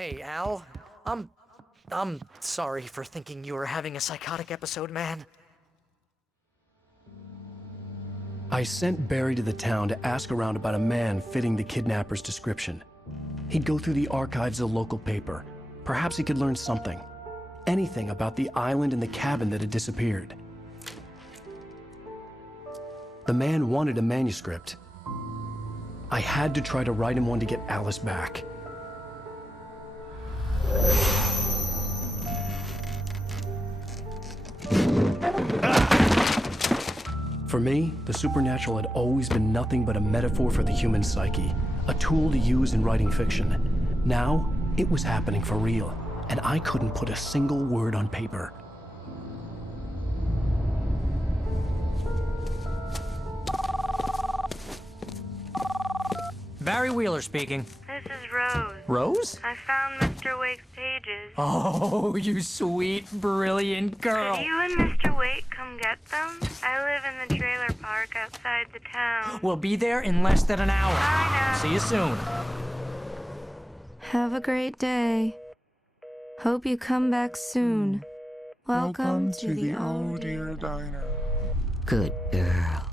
Hey, Al. I'm sorry for thinking you were having a psychotic episode, man. I sent Barry to the town to ask around about a man fitting the kidnapper's description. He'd go through the archives of the local paper. Perhaps he could learn something. Anything about the island and the cabin that had disappeared. The man wanted a manuscript. I had to try to write him one to get Alice back. For me, the supernatural had always been nothing but a metaphor for the human psyche, a tool to use in writing fiction. Now, it was happening for real, and I couldn't put a single word on paper. Barry Wheeler speaking. This is Rose. Rose? I found Mr. Wake's pages. Oh, you sweet, brilliant girl. Could you and Mr. Wake come get them? I live in the trailer park outside the town. We'll be there in less than an hour. Bye now. See you soon. Have a great day. Hope you come back soon. Welcome to the Oh Dear Diner. Good girl.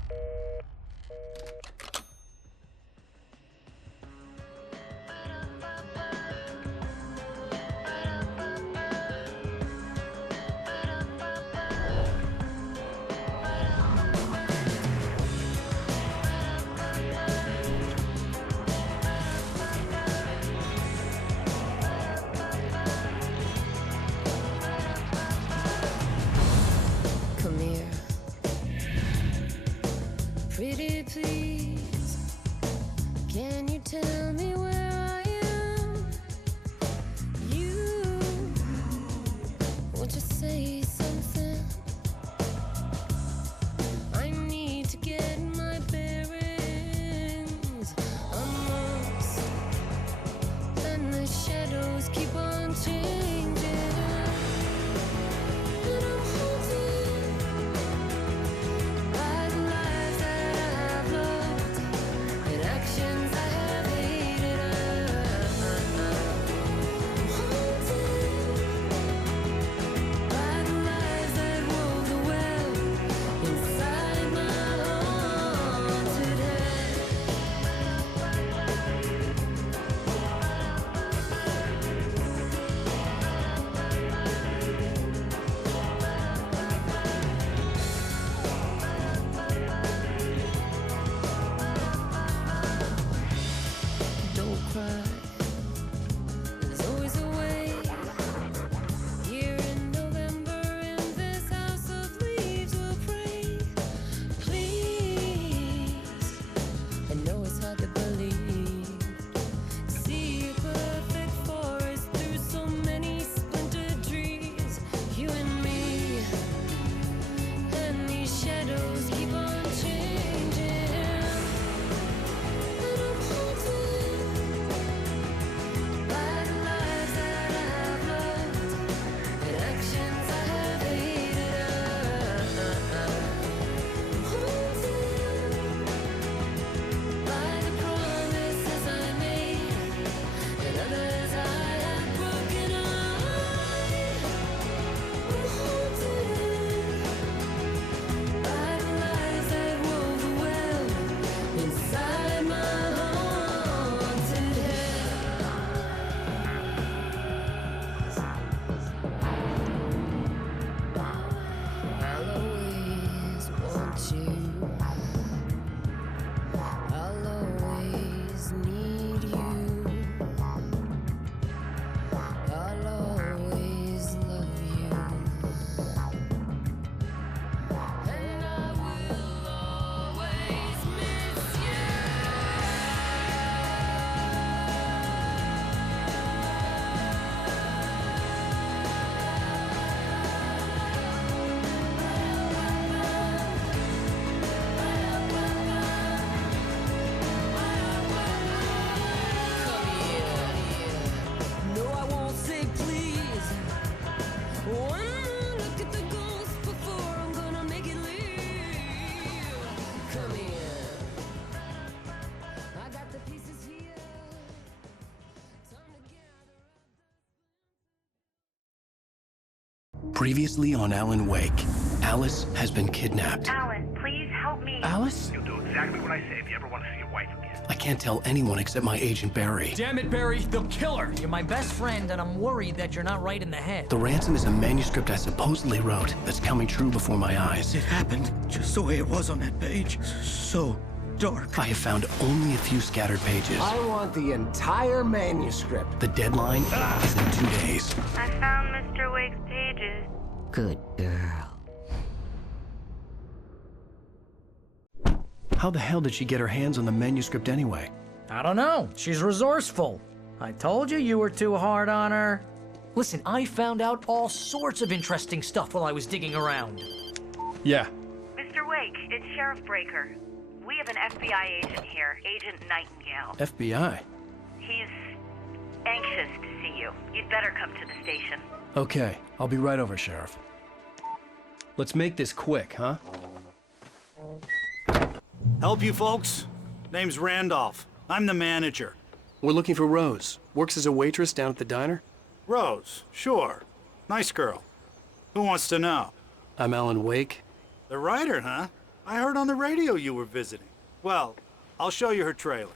Come here. Previously on Alan Wake, Alice has been kidnapped. Alan, please help me. Alice? You'll do exactly what I say if you ever want to see your wife again. I can't tell anyone except my agent Barry. Damn it, Barry, they'll kill her! You're my best friend, and I'm worried that you're not right in the head. The ransom is a manuscript I supposedly wrote that's coming true before my eyes. It happened just the way it was on that page. So dark. I have found only a few scattered pages. I want the entire manuscript. The deadline is in 2 days. I found Mr. Wake's pages. Good girl. How the hell did she get her hands on the manuscript anyway? I don't know. She's resourceful. I told you were too hard on her. Listen, I found out all sorts of interesting stuff while I was digging around. Yeah. Mr. Wake, it's Sheriff Breaker. We have an FBI agent here, Agent Nightingale. FBI? He's anxious to see you. You'd better come to the station. Okay, I'll be right over, Sheriff. Let's make this quick, huh? Help you folks? Name's Randolph. I'm the manager. We're looking for Rose. Works as a waitress down at the diner. Rose, sure. Nice girl. Who wants to know? I'm Alan Wake. The writer, huh? I heard on the radio you were visiting. Well, I'll show you her trailer.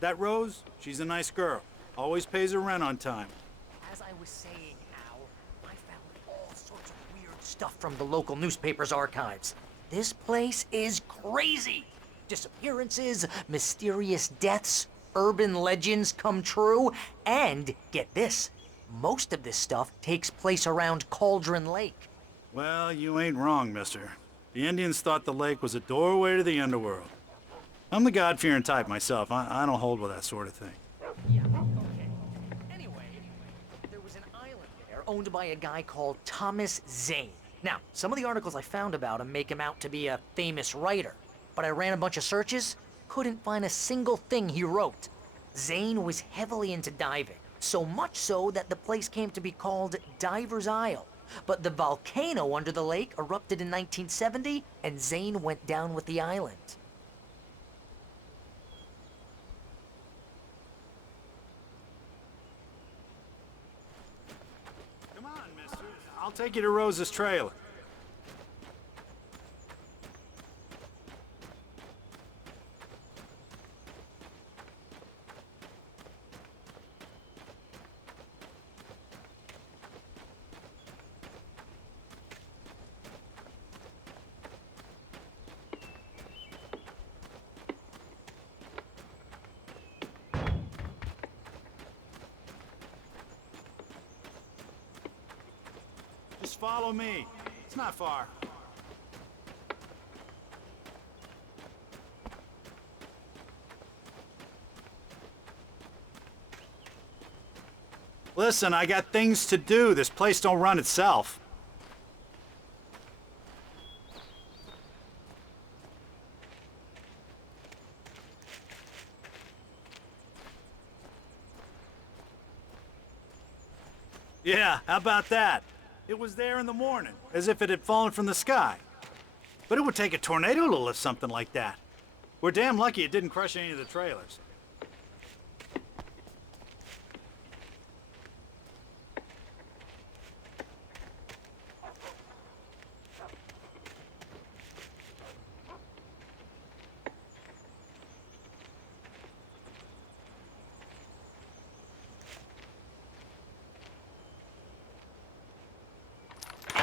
That Rose, she's a nice girl. Always pays her rent on time. As I was saying, Al, I found all sorts of weird stuff from the local newspaper's archives. This place is crazy. Disappearances, mysterious deaths, urban legends come true, and get this, most of this stuff takes place around Cauldron Lake. Well, you ain't wrong, mister. The Indians thought the lake was a doorway to the underworld. I'm the God-fearing type myself. I don't hold with that sort of thing. Yeah, okay. Anyway, there was an island there owned by a guy called Thomas Zane. Now, some of the articles I found about him make him out to be a famous writer, but I ran a bunch of searches, couldn't find a single thing he wrote. Zane was heavily into diving, so much so that the place came to be called Diver's Isle. But the volcano under the lake erupted in 1970, and Zane went down with the island. Come on, mister. I'll take you to Rose's trailer. Just follow me. It's not far. Listen, I got things to do. This place don't run itself. Yeah, how about that? It was there in the morning, as if it had fallen from the sky. But it would take a tornado to lift something like that. We're damn lucky it didn't crush any of the trailers.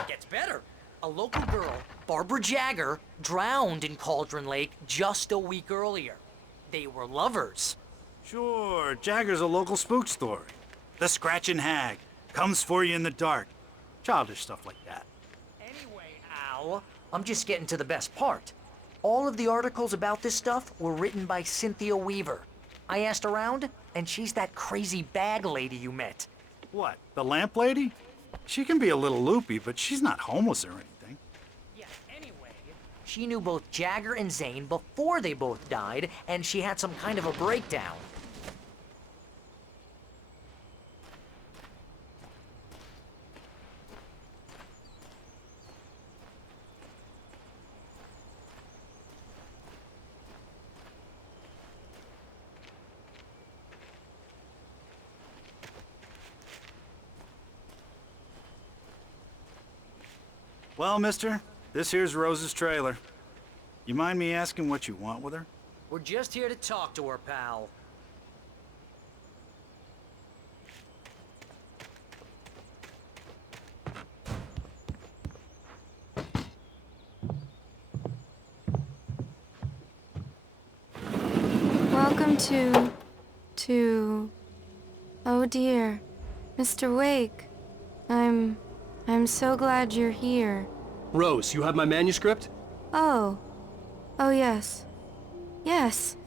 Gets better. A local girl, Barbara Jagger, drowned in Cauldron Lake just a week earlier. They were lovers. Sure, Jagger's a local spook story. The Scratching Hag. Comes for you in the dark. Childish stuff like that. Anyway, Al, I'm just getting to the best part. All of the articles about this stuff were written by Cynthia Weaver. I asked around, and she's that crazy bag lady you met. What, the lamp lady? She can be a little loopy, but she's not homeless or anything. Yeah, anyway, she knew both Jagger and Zane before they both died, and she had some kind of a breakdown. Well, mister, this here's Rose's trailer. You mind me asking what you want with her? We're just here to talk to her, pal. Welcome to... Oh dear, Mr. Wake. I'm so glad you're here. Rose, you have my manuscript? Oh. Oh yes. Yes.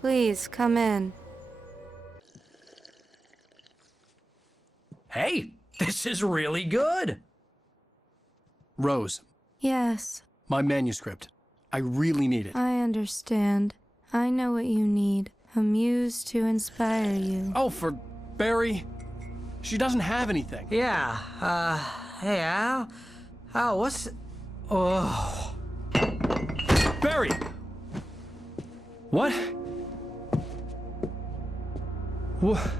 Please, come in. Hey, this is really good. Rose, Yes, my manuscript. I really need it. I understand. I know what you need. A muse to inspire you. Oh, for Barry? She doesn't have anything. Yeah, hey, Al? Al, what's... Oh... Barry! What? What?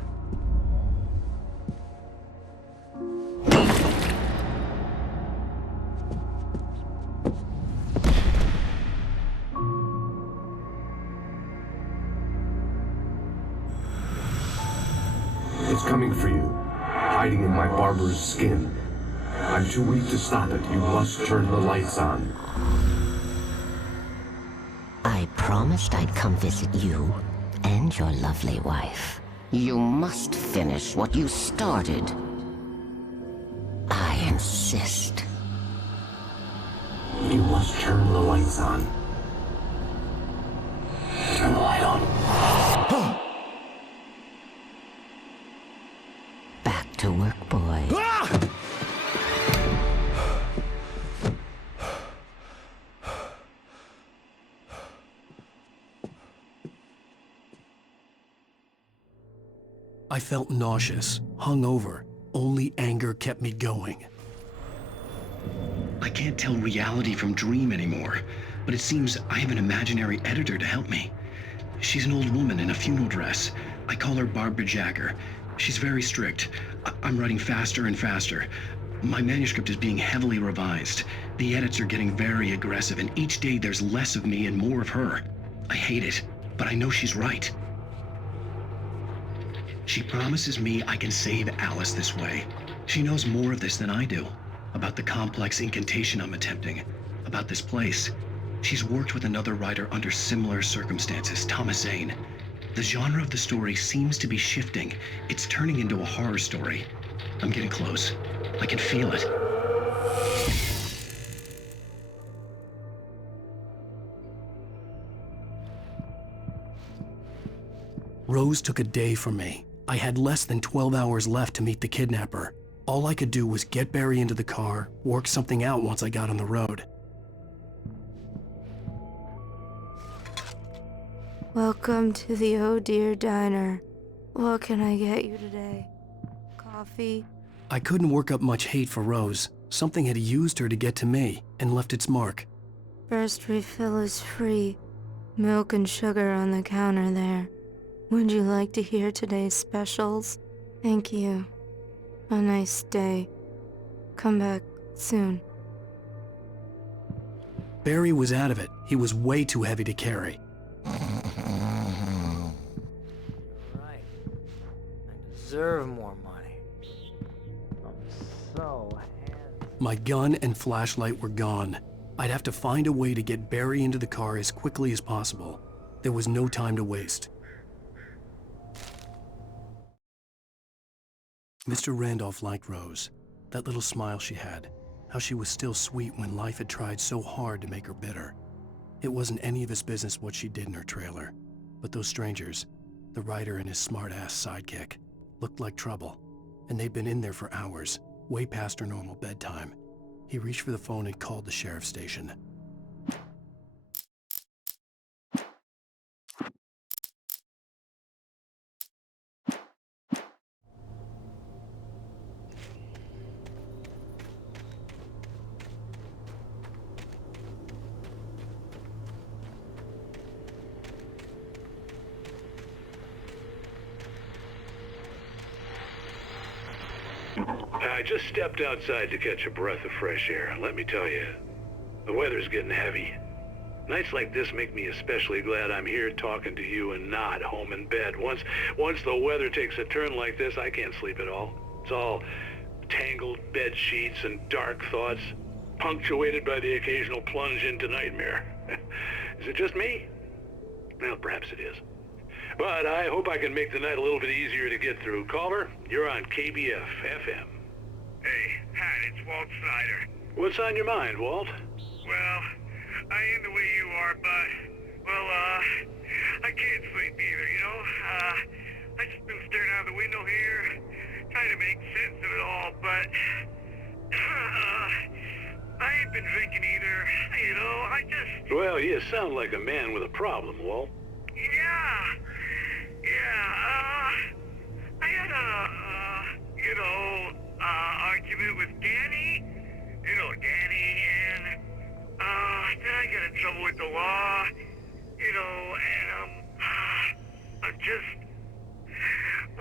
It's coming for you, hiding in my barber's skin. I'm too weak to stop it. You must turn the lights on. I promised I'd come visit you and your lovely wife. You must finish what you started. I insist. You must turn the lights on. Turn the light on. Back to work, boy. I felt nauseous, hungover. Only anger kept me going. I can't tell reality from dream anymore, but it seems I have an imaginary editor to help me. She's an old woman in a funeral dress. I call her Barbara Jagger. She's very strict. I'm writing faster and faster. My manuscript is being heavily revised. The edits are getting very aggressive, and each day there's less of me and more of her. I hate it, but I know she's right. She promises me I can save Alice this way. She knows more of this than I do. About the complex incantation I'm attempting. About this place. She's worked with another writer under similar circumstances, Thomas Zane. The genre of the story seems to be shifting. It's turning into a horror story. I'm getting close. I can feel it. Rose took a day from me. I had less than 12 hours left to meet the kidnapper. All I could do was get Barry into the car, work something out once I got on the road. Welcome to the Oh Dear Diner. What can I get you today? Coffee? I couldn't work up much hate for Rose. Something had used her to get to me and left its mark. First refill is free. Milk and sugar on the counter there. Would you like to hear today's specials? Thank you. A nice day. Come back soon. Barry was out of it. He was way too heavy to carry. Right. I deserve more money. I'm so handsome. My gun and flashlight were gone. I'd have to find a way to get Barry into the car as quickly as possible. There was no time to waste. Mr. Randolph liked Rose. That little smile she had. How she was still sweet when life had tried so hard to make her bitter. It wasn't any of his business what she did in her trailer. But those strangers, the writer and his smart-ass sidekick, looked like trouble. And they'd been in there for hours, way past her normal bedtime. He reached for the phone and called the sheriff's station. I just stepped outside to catch a breath of fresh air. Let me tell you, the weather's getting heavy. Nights like this make me especially glad I'm here talking to you and not home in bed. Once the weather takes a turn like this, I can't sleep at all. It's all tangled bed sheets and dark thoughts, punctuated by the occasional plunge into nightmare. Is it just me? Well, perhaps it is. But I hope I can make the night a little bit easier to get through. Caller, you're on KBF FM. Hey, Pat, it's Walt Snyder. What's on your mind, Walt? Well, I ain't the way you are, but, I can't sleep either, you know? I just been staring out the window here, trying to make sense of it all, but, I ain't been drinking either, you know, I just... Well, you sound like a man with a problem, Walt. I had argument with Danny, and, then I got in trouble with the law, and, I'm just, I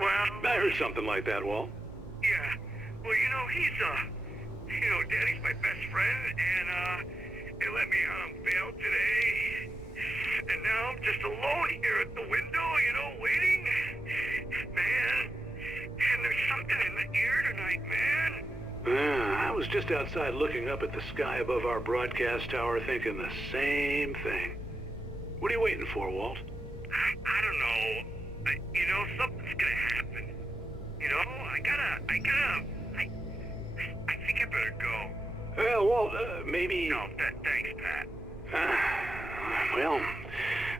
heard something like that, Walt. Yeah, well, Danny's my best friend, and, they let me out on bail today, and now I'm just alone here at the window, waiting, man, and there's something in the air tonight, man. I was just outside looking up at the sky above our broadcast tower thinking the same thing. What are you waiting for, Walt? I don't know. Something's gonna happen. I think I better go. Well, Walt, maybe... No, thanks, Pat. Well,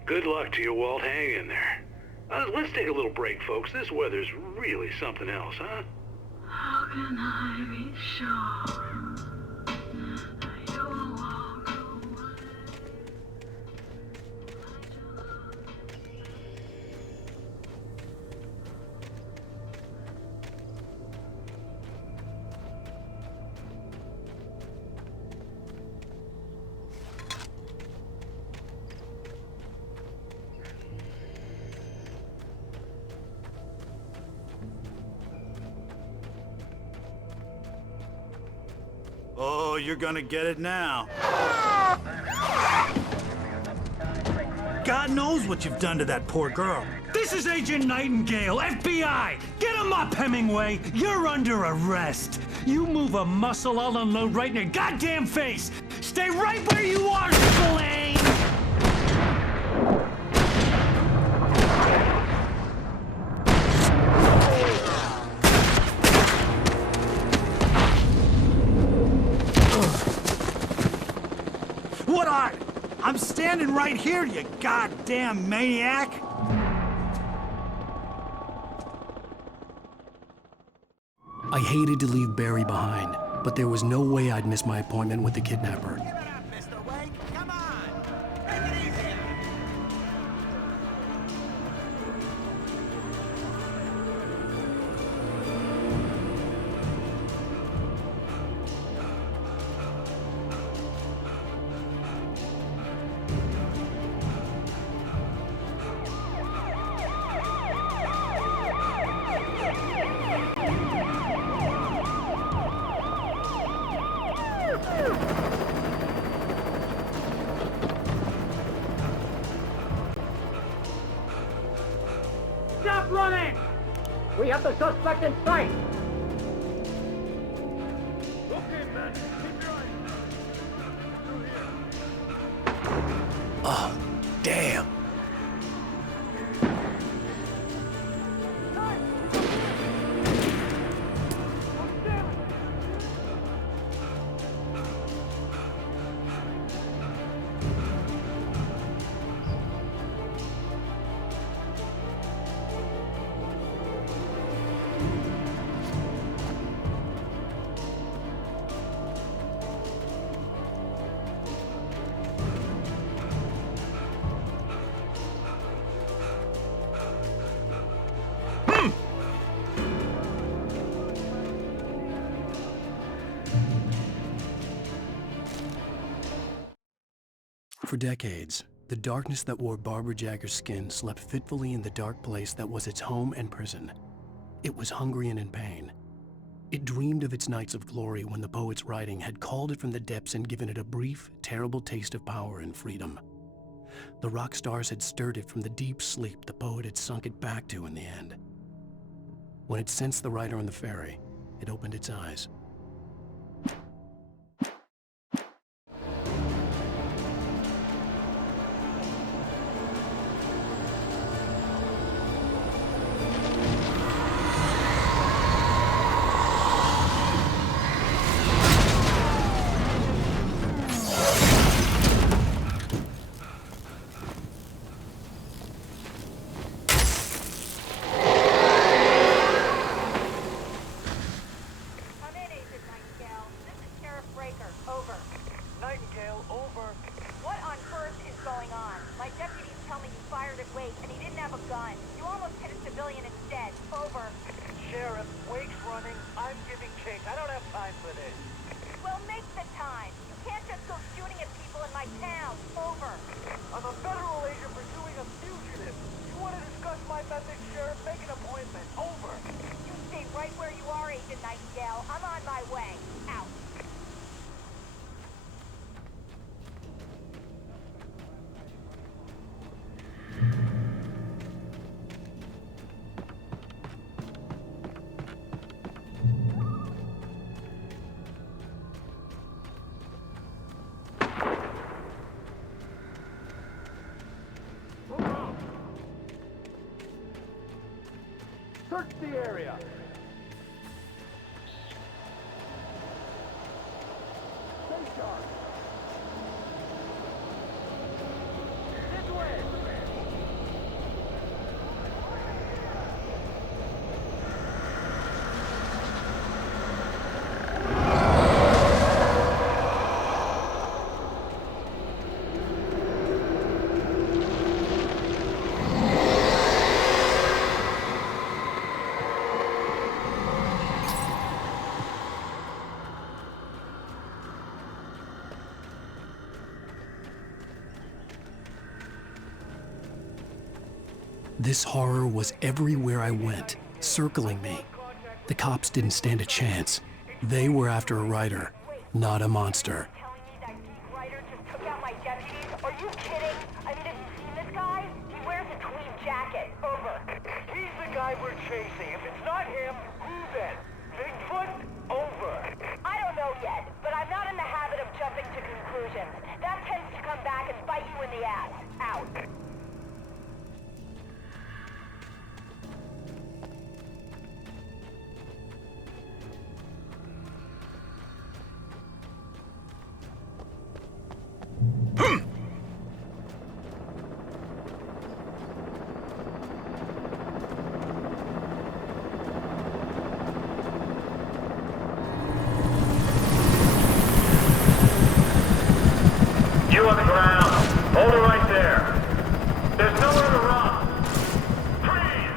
good luck to you, Walt. Hang in there. Let's take a little break, folks. This weather's really something else, huh? How can I be sure you'll walk away? Oh, you're gonna get it now. God knows what you've done to that poor girl. This is Agent Nightingale, FBI! Get him up, Hemingway! You're under arrest! You move a muscle, I'll unload right in your goddamn face! Stay right where you are, Spillane! I'm standing right here, you goddamn maniac! I hated to leave Barry behind, but there was no way I'd miss my appointment with the kidnapper. Stop running! We have the suspect in sight! Okay, man. Keep your eyes Oh, damn. For decades, the darkness that wore Barbara Jagger's skin slept fitfully in the dark place that was its home and prison. It was hungry and in pain. It dreamed of its nights of glory when the poet's writing had called it from the depths and given it a brief, terrible taste of power and freedom. The rock stars had stirred it from the deep sleep the poet had sunk it back to in the end. When it sensed the writer on the ferry, it opened its eyes. Search the area. Stay sharp. This way. This horror was everywhere I went, circling me. The cops didn't stand a chance. They were after a writer, not a monster. Are you kidding? I mean, have you seen this guy? He wears a tweed jacket. Over. He's the guy we're chasing. If it's not him, who then? Bigfoot? Over. I don't know yet, but I'm not in the habit of jumping to conclusions. That tends to come back and bite you in the ass. Out. You on the ground. Hold it right there. There's nowhere to run. Freeze!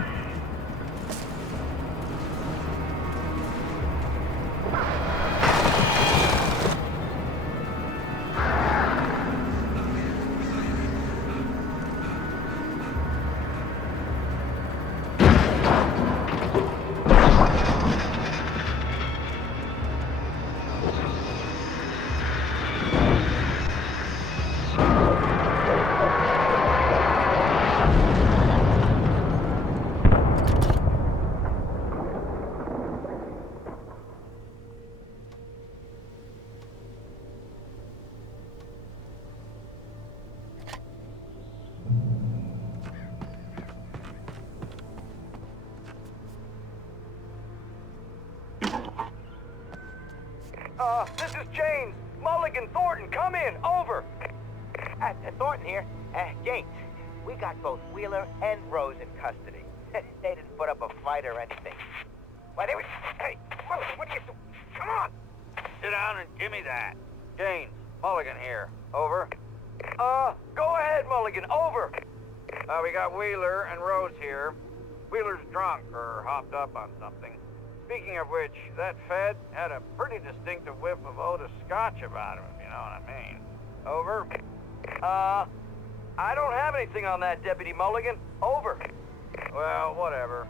This is James. Mulligan, Thornton, come in. Over. Thornton here. James, we got both Wheeler and Rose in custody. They didn't put up a fight or anything. Why, they were... Hey, Mulligan, what are you doing? Come on! Sit down and give me that. James, Mulligan here. Over. Go ahead, Mulligan. Over. We got Wheeler and Rose here. Wheeler's drunk or hopped up on something. Speaking of which, that Fed had a pretty distinctive whiff of Otis Scotch about him, if you know what I mean. Over. I don't have anything on that, Deputy Mulligan. Over. Well, whatever.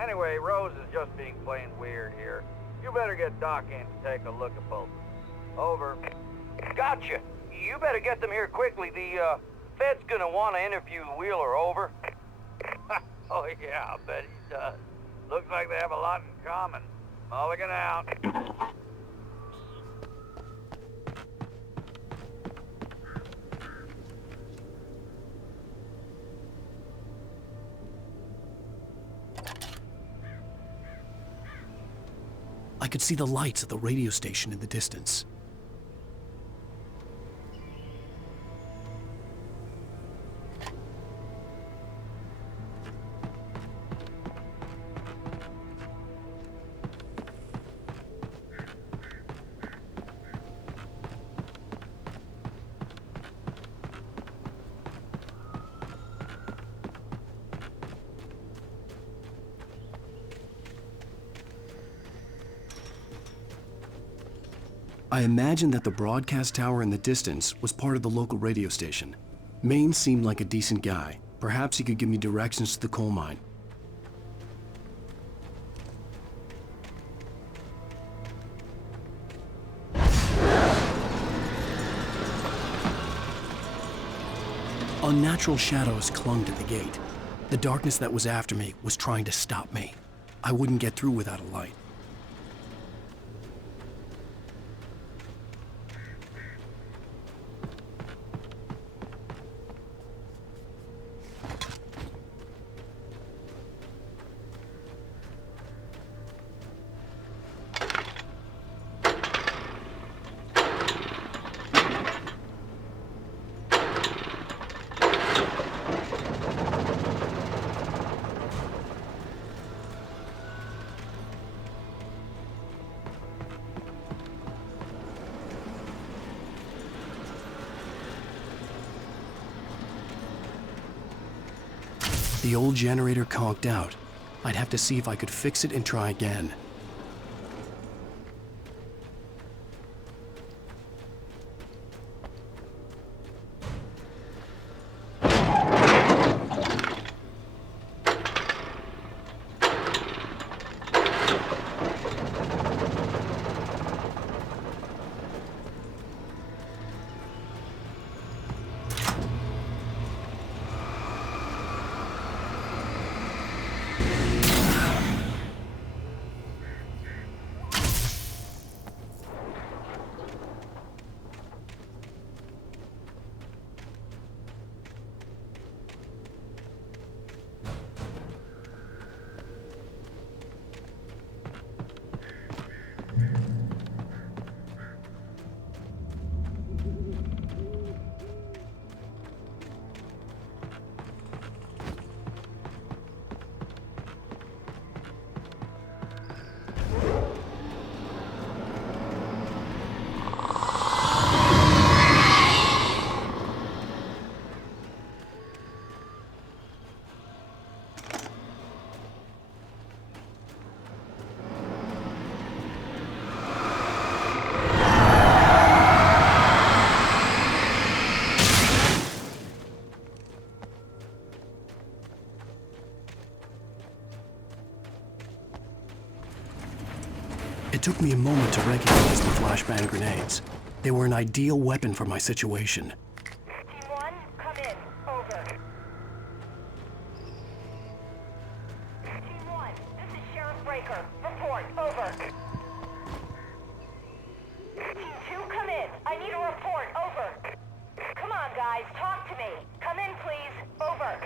Anyway, Rose is just being plain weird here. You better get Doc in to take a look at both. Over. Gotcha. You better get them here quickly. The Fed's gonna want to interview Wheeler. Over. Oh yeah, I bet he does. Looks like they have a lot in common. Mulligan out. I could see the lights of the radio station in the distance. I imagined that the broadcast tower in the distance was part of the local radio station. Maine seemed like a decent guy. Perhaps he could give me directions to the coal mine. Unnatural shadows clung to the gate. The darkness that was after me was trying to stop me. I wouldn't get through without a light. The old generator conked out. I'd have to see if I could fix it and try again. It took me a moment to recognize the flashbang grenades. They were an ideal weapon for my situation. Team 1, come in. Over. Team 1, this is Sheriff Breaker. Report. Over. Team 2, come in. I need a report. Over. Come on, guys. Talk to me. Come in, please. Over.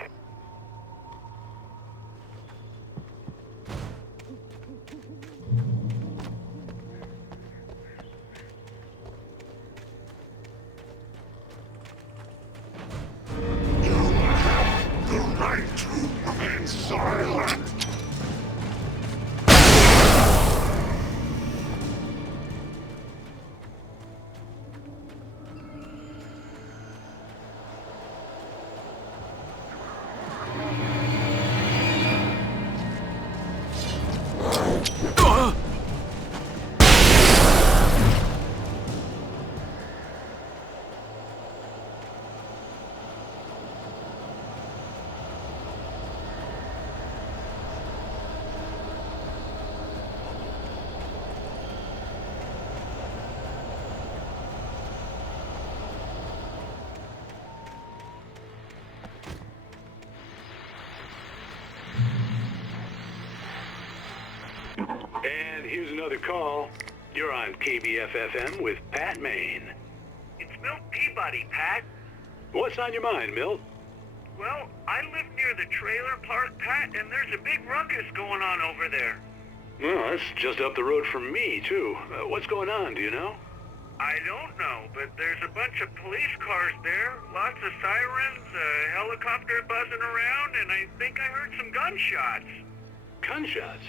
And here's another call. You're on KBFFM with Pat Maine. It's Milt Peabody, Pat. What's on your mind, Milt? Well, I live near the trailer park, Pat, and there's a big ruckus going on over there. Well, that's just up the road from me, too. What's going on, do you know? I don't know, but there's a bunch of police cars there, lots of sirens, a helicopter buzzing around, and I think I heard some gunshots. Gunshots?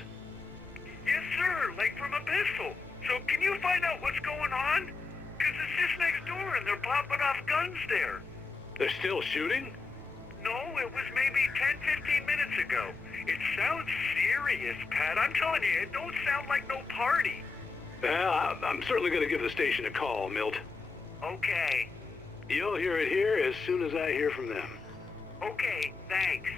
Yes, sir, like from a pistol. So can you find out what's going on? Because it's just next door and they're popping off guns there. They're still shooting? No, it was maybe 10, 15 minutes ago. It sounds serious, Pat. I'm telling you, it don't sound like no party. Well, I'm certainly going to give the station a call, Milt. Okay. You'll hear it here as soon as I hear from them. Okay, thanks.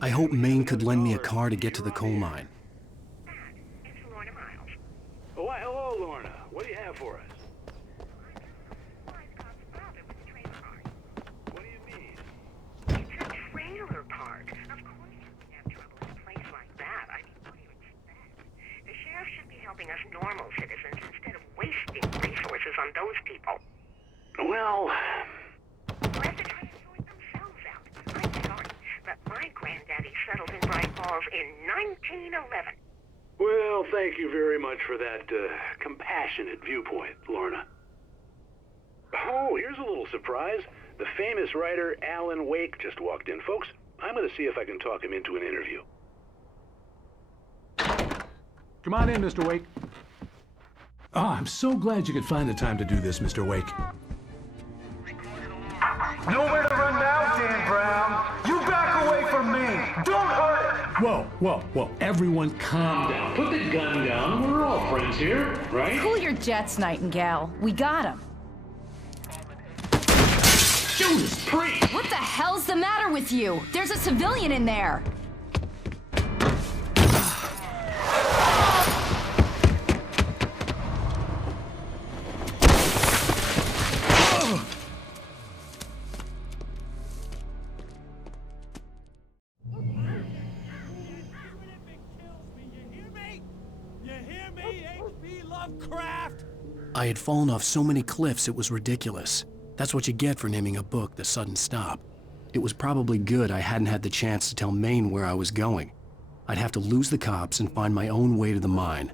I hope Maine could lend me a car to get to the coal mine. Oh, why, hello, Lorna. What do you have for us? What do you mean? It's a trailer park. Of course you would have trouble in a place like that. I mean, what do you expect? The sheriff should be helping us normal citizens instead of wasting resources on those people. Well, Residents sort themselves out. I'm sorry, but my granddaddy settled in Bright Falls in 1911. well, thank you very much for that compassionate viewpoint, Lorna. Oh, here's a little surprise. The famous writer Alan Wake just walked in, folks. I'm going to see if I can talk him into an interview. Come on in, Mr. Wake. Oh, I'm so glad you could find the time to do this, Mr. Wake. Nowhere to run now, Dan Brown. You back away from me. Don't hurt it. Whoa, whoa, whoa. Everyone calm down. Put the gun down. We're all friends here, right? Cool your jets, Nightingale. We got him. Judas Priest! What the hell's the matter with you? There's a civilian in there. I had fallen off so many cliffs it was ridiculous. That's what you get for naming a book The Sudden Stop. It was probably good I hadn't had the chance to tell Maine where I was going. I'd have to lose the cops and find my own way to the mine.